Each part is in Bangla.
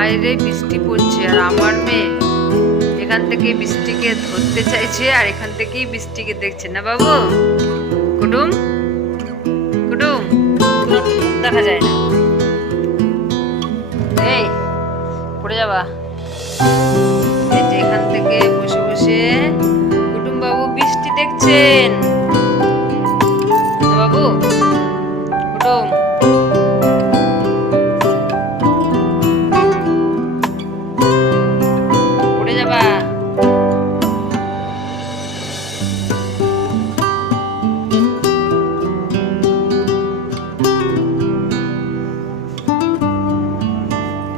বাইরে বৃষ্টি পড়ছে আর আমার মেয়ে এখান থেকে বৃষ্টিকে ধরতে চাইছে আর এখান থেকেই বৃষ্টিকে দেখছে না বাবু। কুটুম কুটুম দেখা যায় না, এই পড়ে যাবা। এই যে এখান থেকে বসে বসে কুটুম বাবু বৃষ্টি দেখছেন বাবু। কুটুম পড়ে যাবা।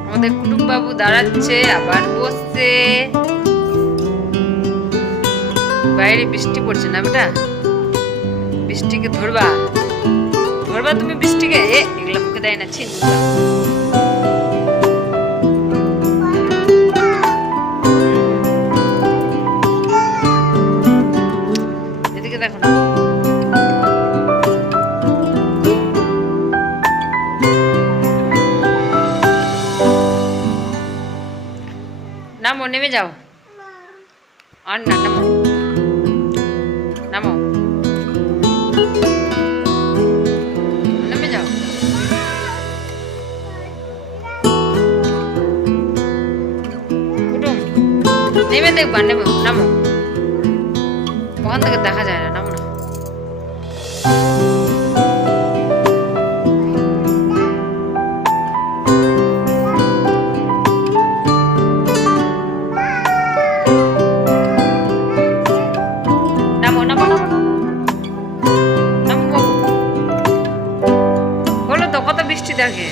আমাদের কুটুম বাবু দাঁড়াচ্ছে আবার বসছে। বাইরে বৃষ্টি পড়ছে না বেটা, বৃষ্টিকে ধরবা ধরবা তুমি বৃষ্টিকে। এগুলো মুখে দেয় না, ছিন এদিকে দেখো না। নামো, নেমে যাও। আর না, নামো নামো, নেমে যাও। কুটুম নেমে দেখবা, নেমো নামো, ওখান থেকে দেখা যায় না, নামো না। কত বৃষ্টি দেখে।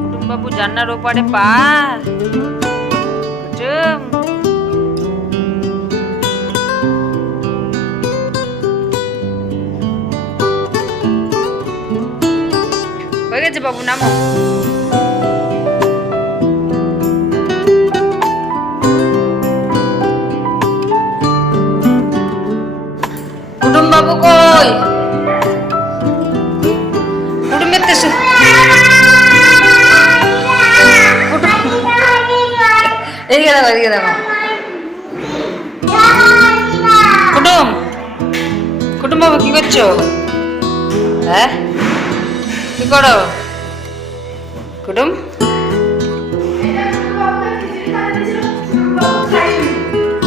কুটুম বাবু জান্নার ওপারে পার। কুটুম হয়ে গেছে বাবু, নামো। কুটুম বাবু কই? কুটুম দেখতেছে। এদিকে দেখো, এদিকে দেখো। কুটুম কুটুম বাবু কি করছো? হ্যাঁ কি করো কুটুম?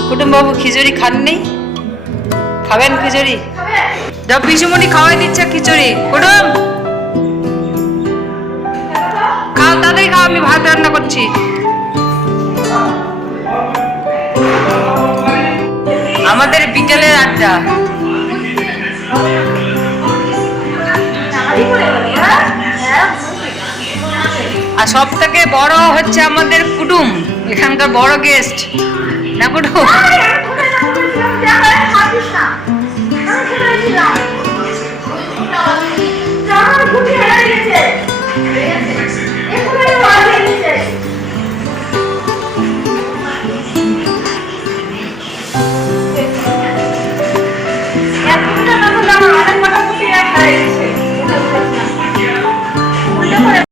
কুটুম বাবু খিচুড়ি খাননি? খাবেন খিচুড়ি? যাও, পিসুমণি খাওয়াই দিচ্ছে খিচুড়ি। কুটুম খাও, তাড়াতাড়ি খাও, আমি ভাত রান্না করছি। আমাদের বিকেলের আড্ডা। আর সব থেকে বড় হচ্ছে আমাদের কুটুম, এখানকার বড় গেস্ট না কুটুম?